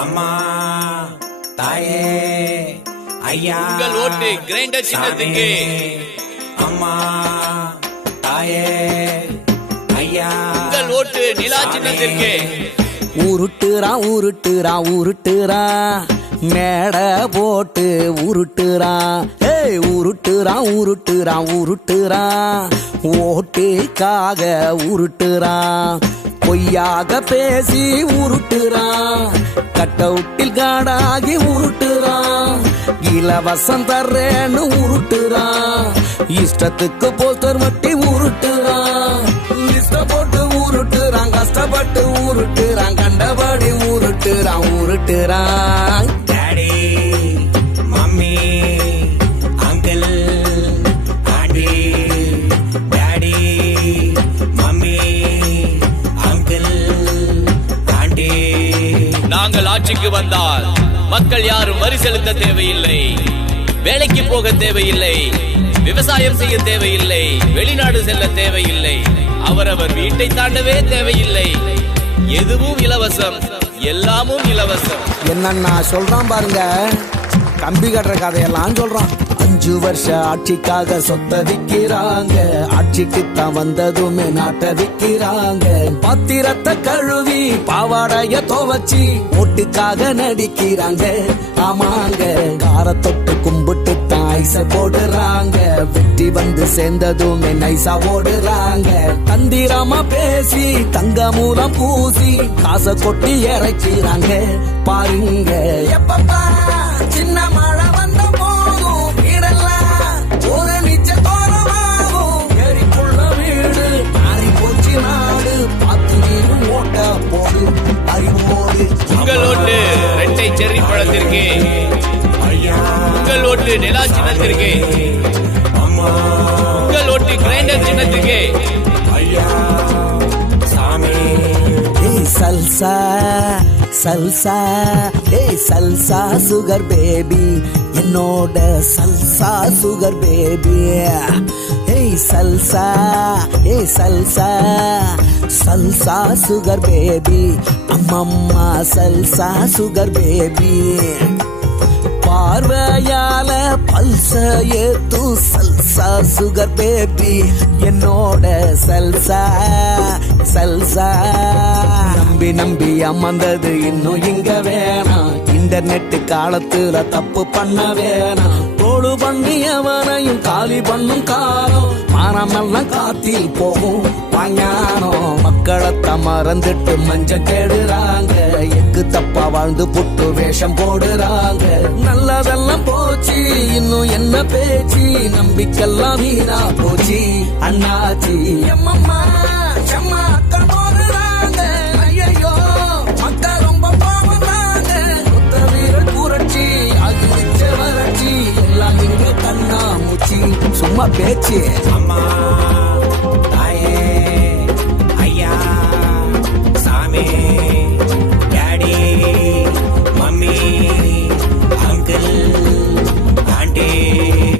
அம்மா தாயே ஐயா உங்கள் ஓட்டு கிரைண்டர் சின்னத்துக்கு அம்மா தாயே ஐயா உங்கள் ஓட்டு நிலா சின்னத்திற்கு உருட்டுறான் உருட்டுறான் உருட்டுறான் மேட போட்டு உருட்டுறான் ஏய் உருட்டுறான் உருட்டுறான் உருட்டுறான் ஓட்டுக்காக உருட்டுறான் பொய்யாக பேசி உருட்டுறான். கட்டவுட்டில் காடாகி உருட்டுறான். இலவசம் தர்றேன்னு உருட்டுறான். இஷ்டத்துக்கு போஸ்டர் மட்டி உருட்டுறான். லிஸ்ட போட்டு உருட்டுறான் கஷ்டப்பட்டு உருட்டுறான் கண்டபடி உருட்டுறான் உருட்டுறான். நாங்கள் ஆட்சிக்கு வந்தால் மக்கள் யாரும் வரி செலுத்த தேவையில்லை. வேலைக்கு போக தேவையில்லை. விவசாயம் செய்ய தேவையில்லை. வெளிநாடு செல்ல தேவையில்லை. அவரவர் வீட்டை தாண்டவே தேவையில்லை. எதுவும் இலவசம் எல்லாமும் இலவசம். என்னன்னா சொல்றான் பாருங்க. கம்பி கட்டுற கதையெல்லாம் சொல்றான். அஞ்சு வருஷ ஆட்சிக்காக சொத்த விக்கிறாங்க ஆட்சிக்கு தான் வந்ததுமே நாட்ட விக்கிறாங்க பத்திரத்தை கழுவி பாவாடைய துவச்சி ஓட்டுக்காக நடிக்கிறாங்க. ஆமாங்க காரத்தொட்டு கும்பிட்டு தான் ஐச போடுறாங்க. வெட்டி வந்து சேர்ந்ததுமே நைசா ஓடுறாங்க. தந்திரமா பேசி தங்க மூலம் பூசி காசை கொட்டி இறக்கிறாங்க. பாருங்க எப்பப்பா ரெட்டை உங்கள் ஓட்டு நிலா சின்னத்திற்கு. உங்கள் ஓட்டு கிரைண்டர் சின்னத்திற்கு. சல்சா சல்சா ஏய் சல்சா சுகர் பேபி. என்னோட சல்சா சுகர் பேபி. ஏய் சல்சா ஏய் சல்சா. சல்சா சுகர் பேபி. அம்மம்மா சல்சா சுகர் பேபி. பார்வையால பல்ச ஏத்து சல்சா சுகர் பேபி. என்னோட சல்சா சல்சா. நம்பி நம்பி அமர்ந்தது இன்னும் இங்க வேணாம். இன்டர்நெட் காலத்துல தப்பு பண்ண வேணாம். தோடு பண்ணி அவனையும் காலி பண்ணும் காலம். மானமெல்லாம் காத்தில் போகும் வாஞானம். மக்களத்தை மறந்துட்டு மஞ்ச கேடுறாங்க. எக்கு தப்பா வாழ்ந்து புட்டு வேஷம் போடுறாங்க. நல்லதெல்லாம் போச்சு இன்னும் என்ன பேச்சு? நம்பிக்கெல்லாம் வீணா போச்சு. அண்ணாச்சி எம்மம்மா 姐，他妈。